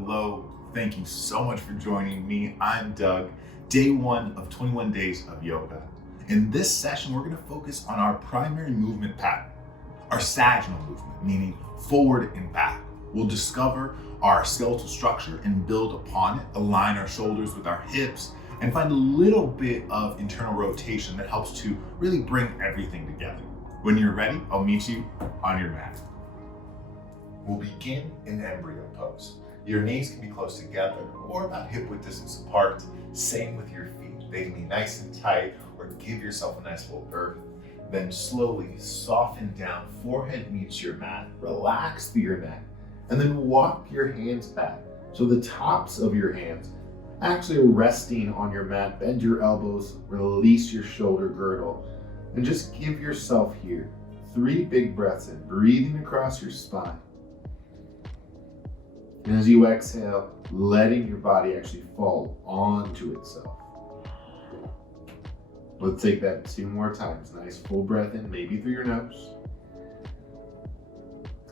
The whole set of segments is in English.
Hello, thank you so much for joining me. I'm Doug, day 1 of 21 days of yoga. In this session, we're going to focus on our primary movement pattern, our sagittal movement, meaning forward and back. We'll discover our skeletal structure and build upon it, align our shoulders with our hips, and find a little bit of internal rotation that helps to really bring everything together. When you're ready, I'll meet you on your mat. We'll begin in Embryo Pose. Your knees can be close together or about hip width distance apart. Same with your feet. They can be nice and tight or give yourself a nice little berth. Then slowly soften down, forehead meets your mat, relax through your neck, and then walk your hands back. So the tops of your hands actually are resting on your mat. Bend your elbows, release your shoulder girdle, and just give yourself here 3 big breaths in, breathing across your spine. And as you exhale, letting your body actually fall onto itself. Let's take that 2 more times. Nice full breath in, maybe through your nose.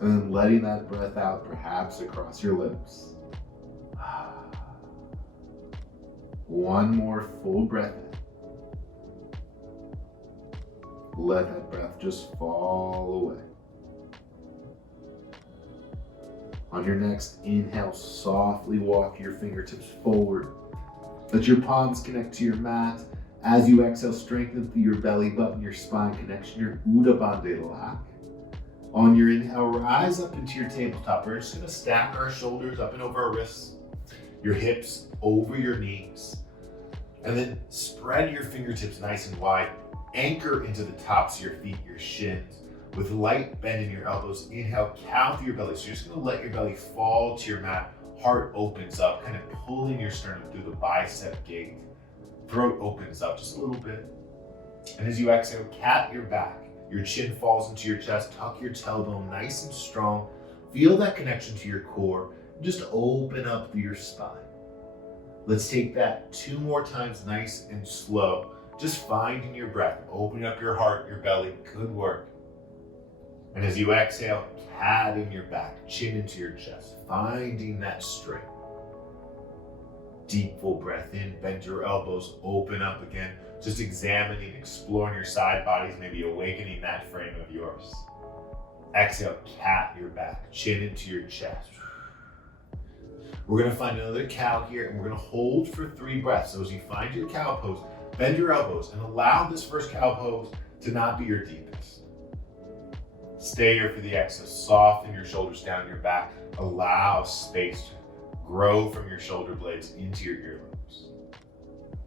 And then letting that breath out, perhaps across your lips. One more full breath in. Let that breath just fall away. On your next inhale, softly walk your fingertips forward. Let your palms connect to your mat. As you exhale, strengthen through your belly button, your spine connection, your Uddha Bandha lock. On your inhale, rise up into your tabletop. We're just gonna stack our shoulders up and over our wrists, your hips over your knees, and then spread your fingertips nice and wide. Anchor into the tops of your feet, your shins. With light bend in your elbows, inhale, cow through your belly. So you're just gonna let your belly fall to your mat. Heart opens up, kind of pulling your sternum through the bicep gate. Throat opens up just a little bit. And as you exhale, cat your back. Your chin falls into your chest, tuck your tailbone nice and strong. Feel that connection to your core. Just open up through your spine. Let's take that 2 more times, nice and slow. Just finding your breath, opening up your heart, your belly. Good work. And as you exhale, cat in your back, chin into your chest, finding that strength. Deep full breath in, bend your elbows, open up again. Just examining, exploring your side bodies, maybe awakening that frame of yours. Exhale, cat your back, chin into your chest. We're gonna find another cow here and we're gonna hold for 3 breaths. So as you find your cow pose, bend your elbows and allow this first cow pose to not be your deepest. Stay here for the exhale. Soften your shoulders down your back. Allow space to grow from your shoulder blades into your earlobes.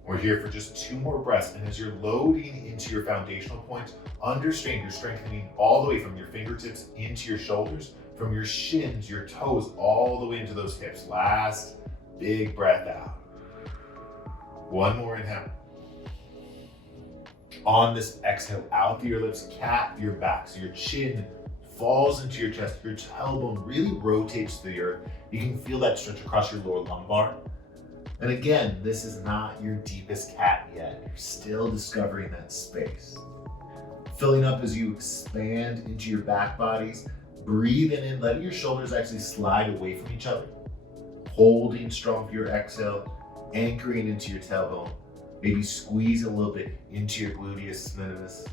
We're here for just 2 more breaths. And as you're loading into your foundational points, understand you're strengthening all the way from your fingertips into your shoulders, from your shins, your toes, all the way into those hips. Last big breath out. 1 more inhale. On this exhale, out through your lips, cat your back. So your chin falls into your chest, your tailbone really rotates through the earth. You can feel that stretch across your lower lumbar. And again, this is not your deepest cat yet. You're still discovering that space. Filling up as you expand into your back bodies. Breathing in, letting your shoulders actually slide away from each other. Holding strong for your exhale, anchoring into your tailbone. Maybe squeeze a little bit into your gluteus minimus,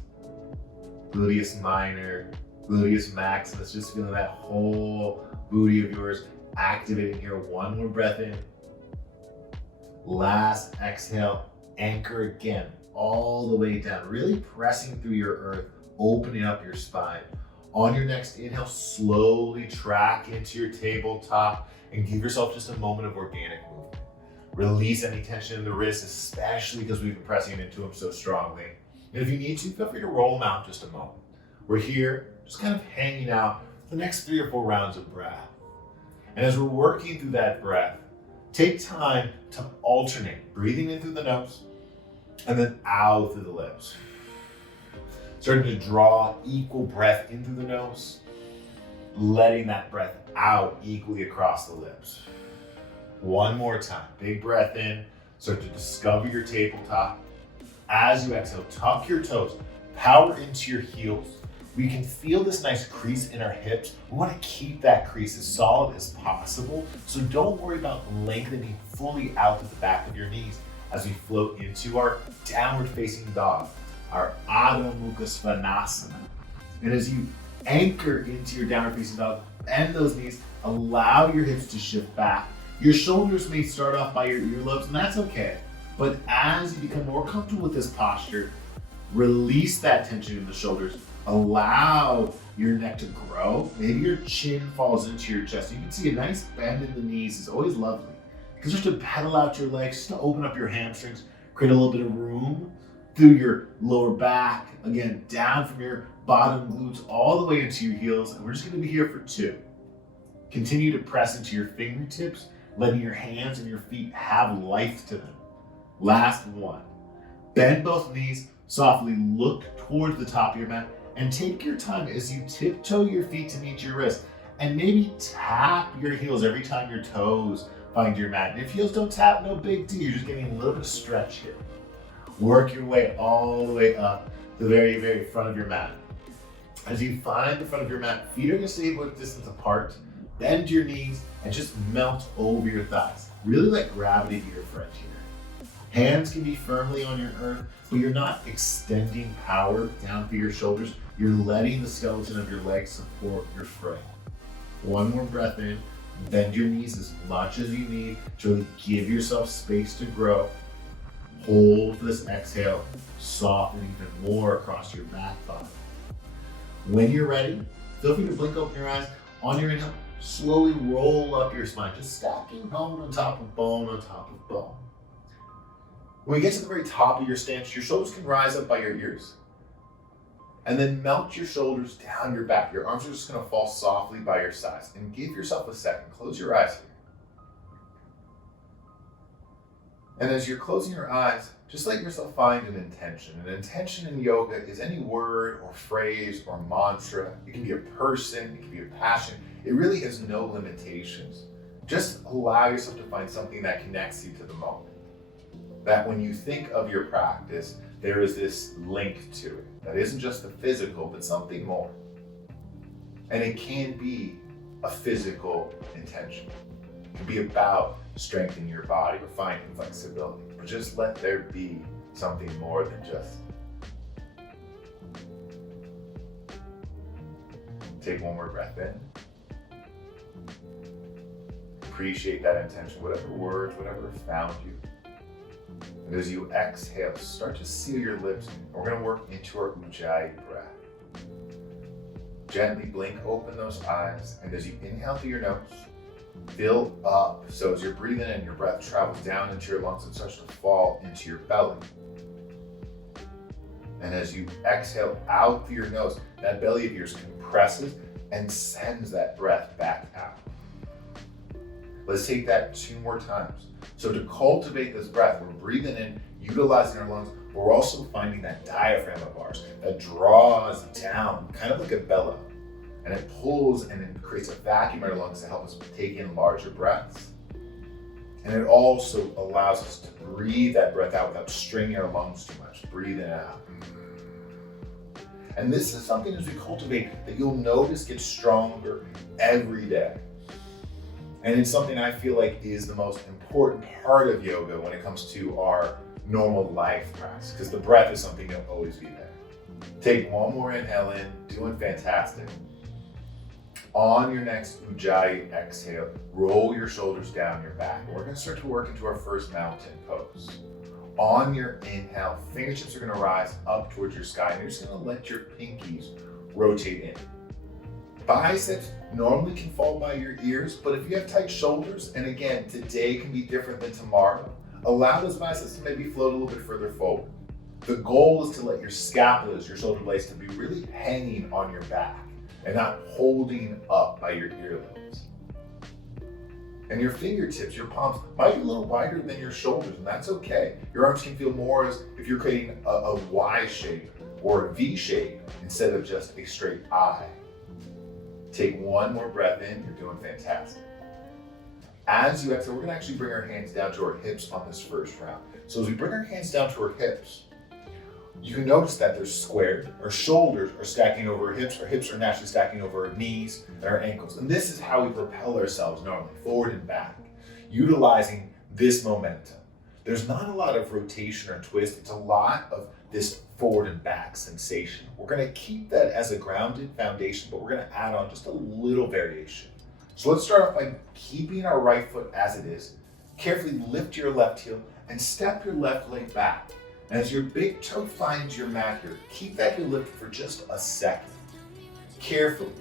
gluteus minor, gluteus maximus, just feeling that whole booty of yours activating here. 1 more breath in. Last exhale, anchor again, all the way down, really pressing through your earth, opening up your spine. On your next inhale, slowly track into your tabletop and give yourself just a moment of organic movement. Release any tension in the wrists, especially because we've been pressing into them so strongly. And if you need to, feel free to roll them out just a moment. We're here, just kind of hanging out for the next 3 or 4 rounds of breath. And as we're working through that breath, take time to alternate, breathing in through the nose and then out through the lips. Starting to draw equal breath in through the nose, letting that breath out equally across the lips. 1 more time, big breath in, start to discover your tabletop. As you exhale, tuck your toes, power into your heels, We can feel this nice crease in our hips. We want to keep that crease as solid as possible. So don't worry about lengthening fully out to the back of your knees as we float into our downward facing dog, our Adho Mukha Svanasana. And as you anchor into your downward facing dog, bend those knees, allow your hips to shift back. Your shoulders may start off by your earlobes, and that's okay. But as you become more comfortable with this posture, release that tension in the shoulders. Allow your neck to grow. Maybe your chin falls into your chest. You can see a nice bend in the knees is always lovely. Because just to pedal out your legs, just to open up your hamstrings, create a little bit of room through your lower back. Again, down from your bottom glutes all the way into your heels. And we're just going to be here for 2. Continue to press into your fingertips, letting your hands and your feet have life to them. Last 1. Bend both knees, softly look towards the top of your mat, and take your time as you tiptoe your feet to meet your wrist. And maybe tap your heels every time your toes find your mat. And if heels don't tap, no big deal. You're just getting a little bit of stretch here. Work your way all the way up to the very, very front of your mat. As you find the front of your mat, feet are gonna stay a good distance apart. Bend your knees and just melt over your thighs. Really let gravity be your friend here. Hands can be firmly on your earth, but you're not extending power down through your shoulders. You're letting the skeleton of your legs support your frame. 1 more breath in. Bend your knees as much as you need to really give yourself space to grow. Hold for this exhale. Soften even more across your back body. When you're ready, feel free to blink open your eyes. On your inhale, slowly roll up your spine, just stacking bone on top of bone on top of bone. When you get to the very top of your stance, your shoulders can rise up by your ears. And then melt your shoulders down your back. Your arms are just gonna fall softly by your sides. And give yourself a second. Close your eyes here. And as you're closing your eyes, just let yourself find an intention. An intention in yoga is any word or phrase or mantra. It can be a person, it can be a passion. It really has no limitations. Just allow yourself to find something that connects you to the moment. That when you think of your practice, there is this link to it. That isn't just the physical, but something more. And it can be a physical intention. It can be about strengthening your body or finding flexibility. But just let there be something more than just. Take 1 more breath in. Appreciate that intention, whatever words, whatever found you. And as you exhale, start to seal your lips. We're going to work into our Ujjayi breath. Gently blink open those eyes. And as you inhale through your nose, fill up. So as you're breathing in, your breath travels down into your lungs and starts to fall into your belly. And as you exhale out through your nose, that belly of yours compresses and sends that breath back out. Let's take that 2 more times. So to cultivate this breath, we're breathing in, utilizing our lungs, but we're also finding that diaphragm of ours that draws down, kind of like a bellow. And it pulls and it creates a vacuum in our lungs to help us take in larger breaths. And it also allows us to breathe that breath out without straining our lungs too much. Breathe in out. And this is something as we cultivate that you'll notice gets stronger every day. And it's something I feel like is the most important part of yoga when it comes to our normal life practice, because the breath is something that'll always be there. Take 1 more inhale in, doing fantastic. On your next Ujjayi exhale, roll your shoulders down your back. We're going to start to work into our first mountain pose. On your inhale, fingertips are going to rise up towards your sky, and you're just going to let your pinkies rotate in. Biceps normally can fall by your ears, but if you have tight shoulders, and again, today can be different than tomorrow, allow those biceps to maybe float a little bit further forward. The goal is to let your scapulas, your shoulder blades, to be really hanging on your back and not holding up by your earlobes. And your fingertips, your palms, might be a little wider than your shoulders, and that's okay. Your arms can feel more as if you're creating a Y shape or a V shape instead of just a straight I. Take 1 more breath in, you're doing fantastic. As you exhale, we're gonna actually bring our hands down to our hips on this first round. So as we bring our hands down to our hips, You can notice that they're squared. Our shoulders are stacking over our hips are naturally stacking over our knees and our ankles. And this is how we propel ourselves normally, forward and back, utilizing this momentum. There's not a lot of rotation or twist. It's a lot of this forward and back sensation. We're going to keep that as a grounded foundation, but we're going to add on just a little variation. So let's start off by keeping our right foot as it is. Carefully lift your left heel and step your left leg back. And as your big toe finds your mat here, keep that heel lifted for just a second. Carefully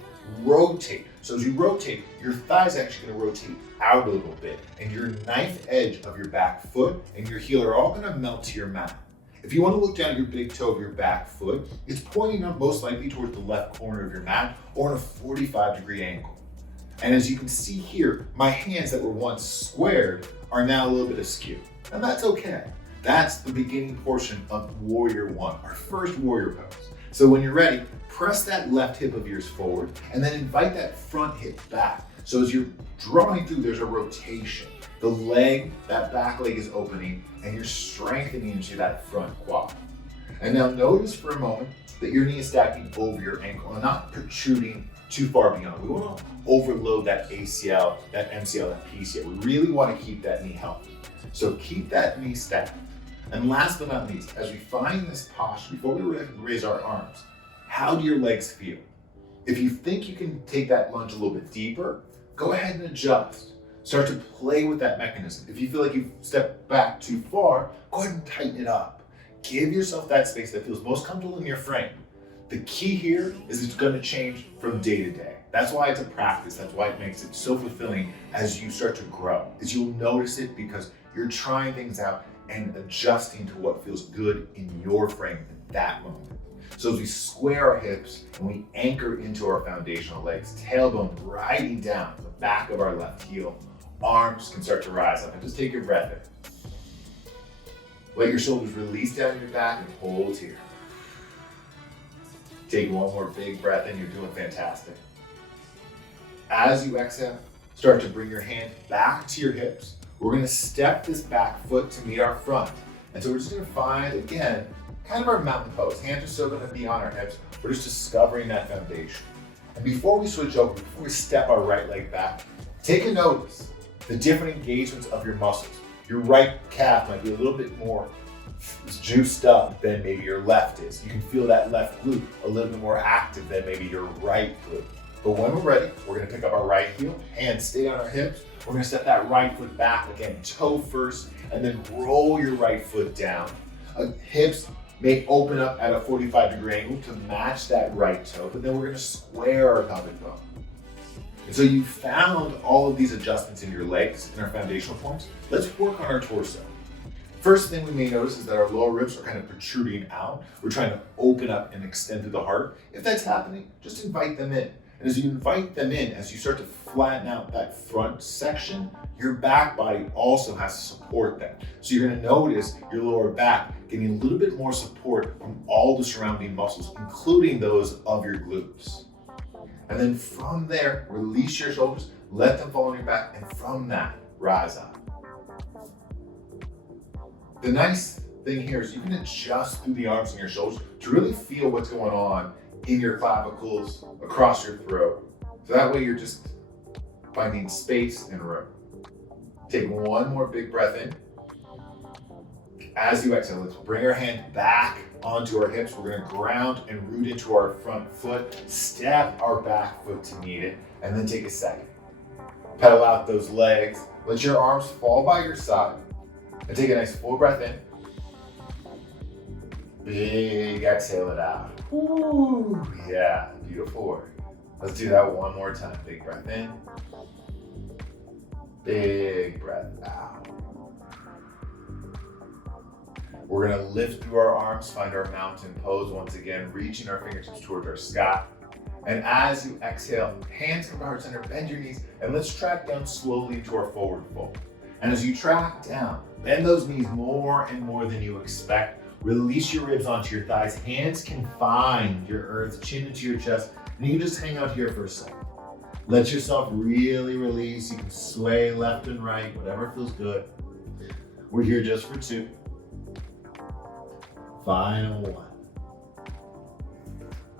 rotate. So as you rotate, your thigh's actually going to rotate out a little bit, and your knife edge of your back foot and your heel are all going to melt to your mat. If you want to look down at your big toe of your back foot, it's pointing up most likely towards the left corner of your mat or in a 45-degree angle. And as you can see here, my hands that were once squared are now a little bit askew, and that's okay. That's the beginning portion of Warrior One, our first warrior pose. So when you're ready, press that left hip of yours forward and then invite that front hip back. So as you're drawing through, there's a rotation. The leg, that back leg is opening and you're strengthening into that front quad. And now notice for a moment that your knee is stacking over your ankle and not protruding too far beyond. We want to overload that ACL, that MCL, that PCL. We really want to keep that knee healthy. So keep that knee stacked. And last but not least, as we find this posture, before we raise our arms, how do your legs feel? If you think you can take that lunge a little bit deeper, go ahead and adjust. Start to play with that mechanism. If you feel like you've stepped back too far, go ahead and tighten it up. Give yourself that space that feels most comfortable in your frame. The key here is it's going to change from day to day. That's why it's a practice. That's why it makes it so fulfilling as you start to grow, is you'll notice it because you're trying things out and adjusting to what feels good in your frame at that moment. So as we square our hips and we anchor into our foundational legs, tailbone riding down the back of our left heel, arms can start to rise up, and just take your breath in. Let your shoulders release down your back and hold here. Take one more big breath in, you're doing fantastic. As you exhale, start to bring your hand back to your hips. We're going to step this back foot to meet our front. And so we're just going to find, again, kind of our mountain pose. Hands are still going to be on our hips. We're just discovering that foundation. And before we switch over, before we step our right leg back, take a notice the different engagements of your muscles. Your right calf might be a little bit more juiced up than maybe your left is. You can feel that left glute a little bit more active than maybe your right glute. But when we're ready, we're going to pick up our right heel, hands stay on our hips. We're going to step that right foot back again, toe first, and then roll your right foot down. Hips may open up at a 45-degree angle to match that right toe, but then we're going to square our pelvic bone. And so you found all of these adjustments in your legs and our foundational points. Let's work on our torso. First thing we may notice is that our lower ribs are kind of protruding out. We're trying to open up and extend through the heart. If that's happening, just invite them in. And as you invite them in, as you start to flatten out that front section, your back body also has to support that. So you're going to notice your lower back getting a little bit more support from all the surrounding muscles, including those of your glutes. And then from there, release your shoulders, let them fall on your back, and from that, rise up. The nice thing here is you can adjust through the arms and your shoulders to really feel what's going on in your clavicles, across your throat. So that way you're just finding space and room. Take one more big breath in. As you exhale, let's bring our hand back onto our hips. We're going to ground and root into our front foot, step our back foot to meet it, and then take a second. Pedal out those legs. Let your arms fall by your side. And take a nice full breath in. Big exhale it out. Ooh, yeah, beautiful work. Let's do that one more time. Big breath in. Big breath out. We're gonna lift through our arms, find our mountain pose once again, reaching our fingertips towards our sky. And as you exhale, hands come to heart center, bend your knees, and let's track down slowly into our forward fold. And as you track down, bend those knees more and more than you expect. Release your ribs onto your thighs. Hands can find your earth, chin into your chest, and you can just hang out here for a second. Let yourself really release. You can sway left and right, whatever feels good. We're here just for 2. Final one.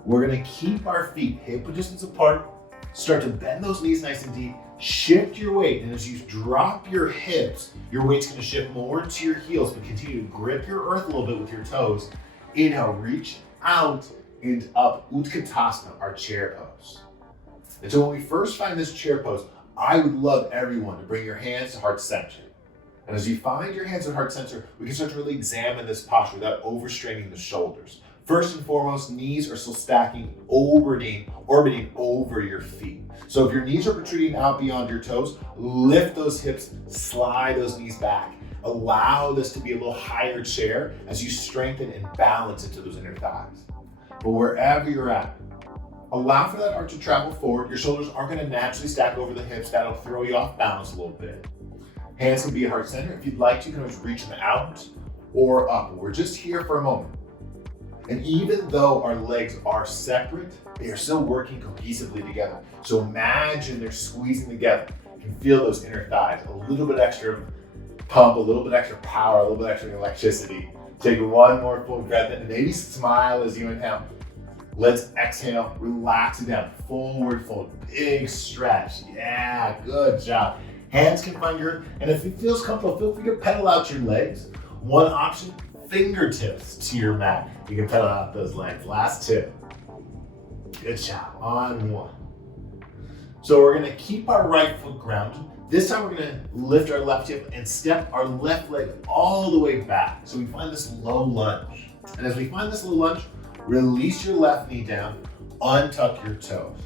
We're gonna keep our feet hip distance apart, start to bend those knees nice and deep, shift your weight, and as you drop your hips, your weight's gonna shift more into your heels, but continue to grip your earth a little bit with your toes. Inhale, reach out and up, Utkatasana, our chair pose. And so when we first find this chair pose, I would love everyone to bring your hands to heart center. And as you find your hands at heart center, we can start to really examine this posture without overstraining the shoulders. First and foremost, knees are still stacking, orbiting over your feet. So if your knees are protruding out beyond your toes, lift those hips, slide those knees back. Allow this to be a little higher chair as you strengthen and balance into those inner thighs. But wherever you're at, allow for that arch to travel forward. Your shoulders aren't going to naturally stack over the hips. That'll throw you off balance a little bit. Hands can be at heart center. If you'd like to, you can always reach them out or up. We're just here for a moment. And even though our legs are separate, they are still working cohesively together. So imagine they're squeezing together. You can feel those inner thighs, a little bit extra pump, a little bit extra power, a little bit extra electricity. Take one more full breath in and maybe smile as you inhale. Let's exhale, relax it down, forward fold, big stretch. Yeah, good job. Hands can find your, and if it feels comfortable, feel free to pedal out your legs. One option, fingertips to your mat. You can pedal out those legs. Last two. Good job. On one. So we're gonna keep our right foot grounded. This time we're gonna lift our left hip and step our left leg all the way back. So we find this low lunge. And as we find this low lunge, release your left knee down, untuck your toes.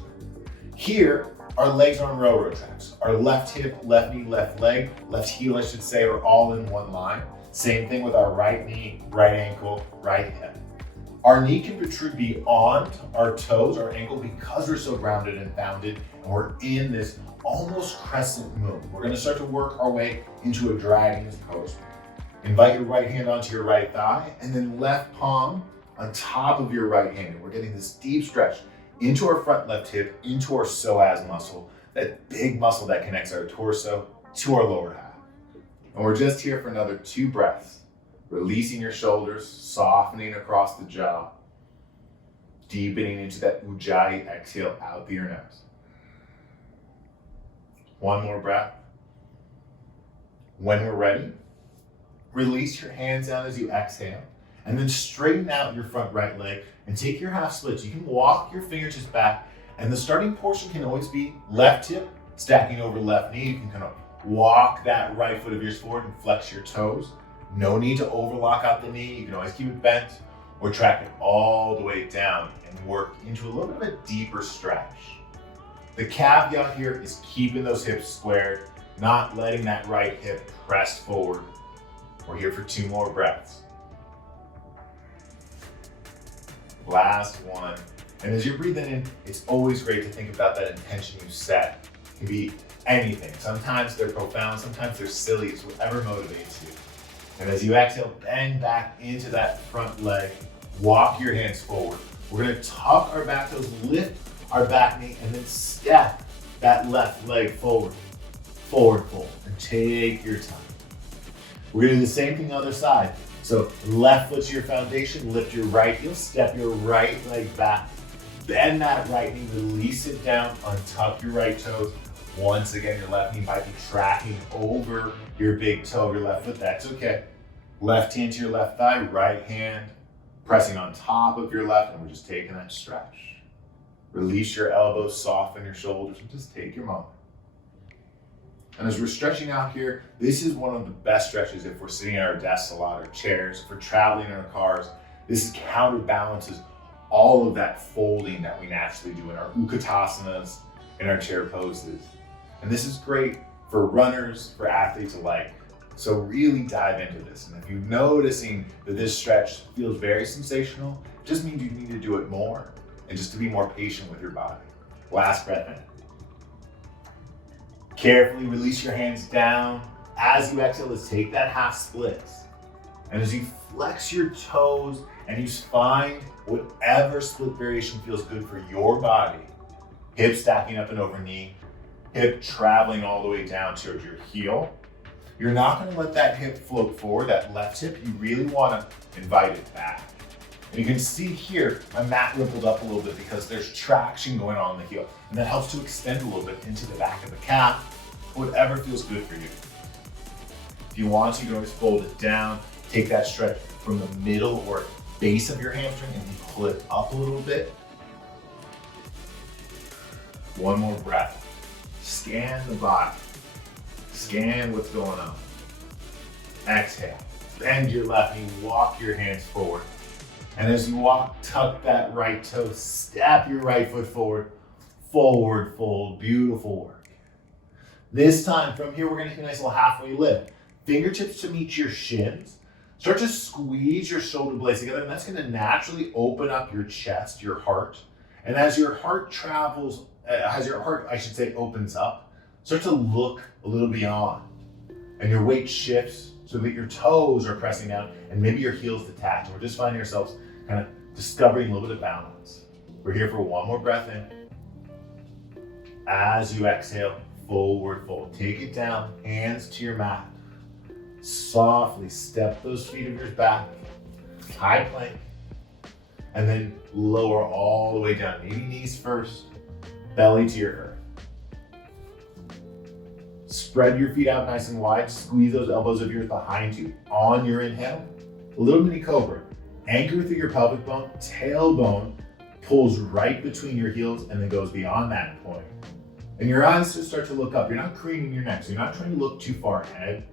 Here, our legs are on railroad tracks. Our left hip, left knee, left leg, left heel, I should say, are all in one line. Same thing with our right knee, right ankle, right hip. Our knee can protrude beyond our toes, our ankle, because we're so grounded and founded, and we're in this almost crescent moon. We're gonna start to work our way into a dragon's pose. Invite your right hand onto your right thigh, and then left palm on top of your right hand. And we're getting this deep stretch into our front left hip, into our psoas muscle, that big muscle that connects our torso to our lower half. And we're just here for another 2 breaths. Releasing your shoulders, softening across the jaw, deepening into that ujjayi exhale out through your nose. One more breath. When we're ready, release your hands down as you exhale, and then straighten out your front right leg and take your half splits. You can walk your fingertips back, and the starting portion can always be left hip stacking over left knee. You can kind of walk that right foot of yours forward and flex your toes. No need to overlock out the knee. You can always keep it bent or track it all the way down and work into a little bit of a deeper stretch. The caveat here is keeping those hips squared, not letting that right hip press forward. We're here for 2 more breaths. Last one. And as you're breathing in, it's always great to think about that intention you set. It can be anything. Sometimes they're profound, sometimes they're silly. It's whatever motivates you. And as you exhale, bend back into that front leg. Walk your hands forward. We're gonna tuck our back toes, lift our back knee, and then step that left leg forward. Forward fold, and take your time. We're gonna do the same thing on the other side. So left foot to your foundation, lift your right heel, step your right leg back, bend that right knee, release it down, untuck your right toes. Once again, your left knee might be tracking over your big toe of your left foot. That's okay. Left hand to your left thigh, right hand pressing on top of your left, and we're just taking that stretch. Release your elbows, soften your shoulders, and just take your moment. And as we're stretching out here, this is one of the best stretches if we're sitting at our desks a lot, or chairs, if we're traveling in our cars. This counterbalances all of that folding that we naturally do in our utkatasanas, in our chair poses. And this is great for runners, for athletes alike. So really dive into this. And if you're noticing that this stretch feels very sensational, it just means you need to do it more and just to be more patient with your body. Last breath in. Carefully release your hands down. As you exhale, let's take that half splits. And as you flex your toes and you find whatever split variation feels good for your body, hip stacking up and over knee, hip traveling all the way down towards your heel. You're not going to let that hip float forward, that left hip. You really want to invite it back. And you can see here, my mat rippled up a little bit because there's traction going on in the heel. And that helps to extend a little bit into the back of the calf, whatever feels good for you. If you want to, you can always fold it down, take that stretch from the middle or base of your hamstring and pull it up a little bit. One more breath. Scan the body. Scan what's going on. Exhale. Bend your left knee, walk your hands forward. And as you walk, tuck that right toe, step your right foot forward, forward fold, beautiful work. This time, from here, we're gonna do a nice little halfway lift. Fingertips to meet your shins. Start to squeeze your shoulder blades together, and that's gonna naturally open up your chest, your heart. And as your heart opens up, start to look a little beyond. And your weight shifts so that your toes are pressing down and maybe your heels detach. We're just finding ourselves kind of discovering a little bit of balance. We're here for one more breath in. As you exhale, forward fold. Take it down, hands to your mat. Softly step those feet of yours back. High plank. And then lower all the way down. Maybe knees first, belly to your earth. Spread your feet out nice and wide. Squeeze those elbows of yours behind you. On your inhale, a little mini cobra. Anchor through your pelvic bone. Tailbone pulls right between your heels and then goes beyond that point. And your eyes just start to look up. You're not craning your neck, so you're not trying to look too far ahead.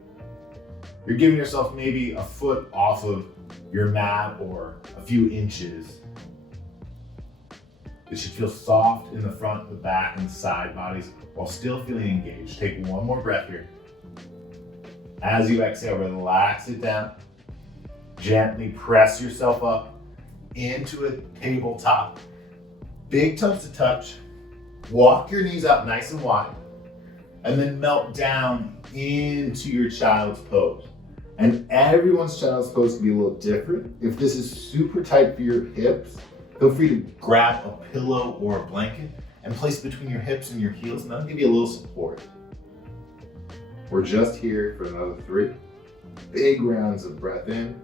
You're giving yourself maybe a foot off of your mat or a few inches. It should feel soft in the front, the back, and the side bodies while still feeling engaged. Take one more breath here. As you exhale, relax it down. Gently press yourself up into a tabletop. Big toes to touch. Walk your knees up nice and wide. And then melt down into your child's pose. And everyone's child's pose can be a little different. If this is super tight for your hips, feel free to grab a pillow or a blanket and place between your hips and your heels, and that'll give you a little support. We're just here for another 3 big rounds of breath in,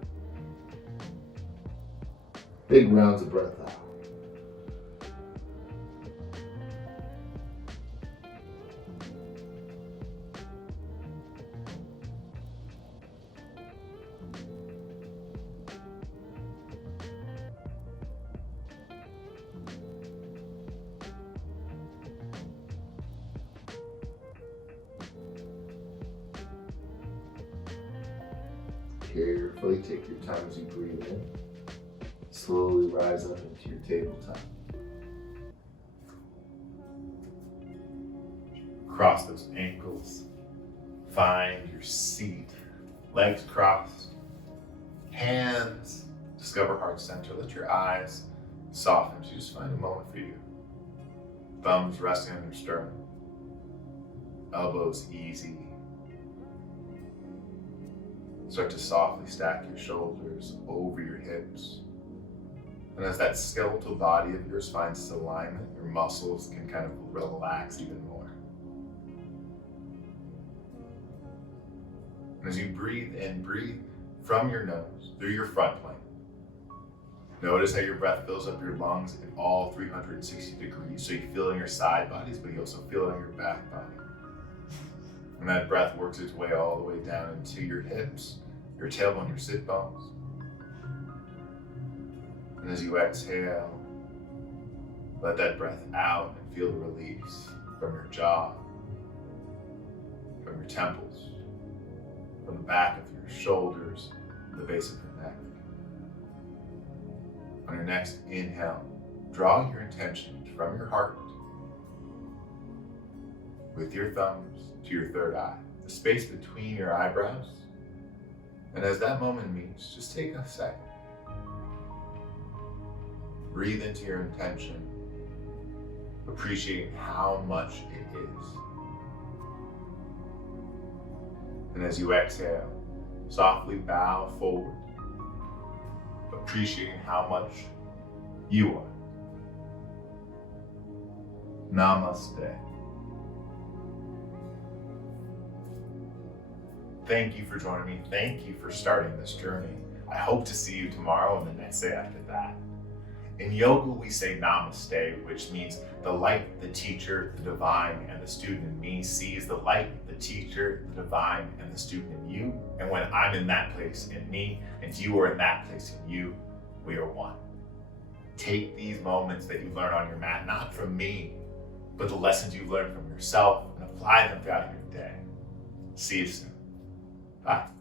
big rounds of breath out. Carefully take your time as you breathe in. Slowly rise up into your tabletop. Cross those ankles. Find your seat. Legs crossed. Hands. Discover heart center. Let your eyes soften. So just find a moment for you. Thumbs resting on your sternum. Elbows easy. Start to softly stack your shoulders over your hips. And as that skeletal body of yours finds alignment, your muscles can kind of relax even more. And as you breathe in, breathe from your nose, through your front plane. Notice how your breath fills up your lungs in all 360 degrees. So you feel it in your side bodies, but you also feel it in your back body. And that breath works its way all the way down into your hips, your tailbone, your sit bones. And as you exhale, let that breath out and feel the release from your jaw, from your temples, from the back of your shoulders, the base of your neck. On your next inhale, draw your intention from your heart with your thumbs to your third eye, the space between your eyebrows. And as that moment meets, just take a second. Breathe into your intention, appreciating how much it is. And as you exhale, softly bow forward, appreciating how much you are. Namaste. Thank you for joining me. Thank you for starting this journey I hope to see you tomorrow and the next day after that. In yoga, we say namaste, which means the light, the teacher, the divine, and the student in me sees the light, the teacher, the divine, and the student in you. And when I'm in that place in me, and you are in that place in you, we are one. Take these moments that you learn on your mat, not from me, but the lessons you learn from yourself, and apply them throughout your day. See you soon. Bye.